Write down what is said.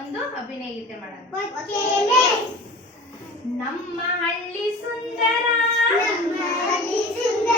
ಒಂದು ಅಭಿನಯ ಗೀತೆ ಮಾಡೋಣ. Okay miss. ನಮ್ಮ ಹಳ್ಳಿ ಸುಂದರ, ನಮ್ಮ ಹಳ್ಳಿ ಸುಂದರ,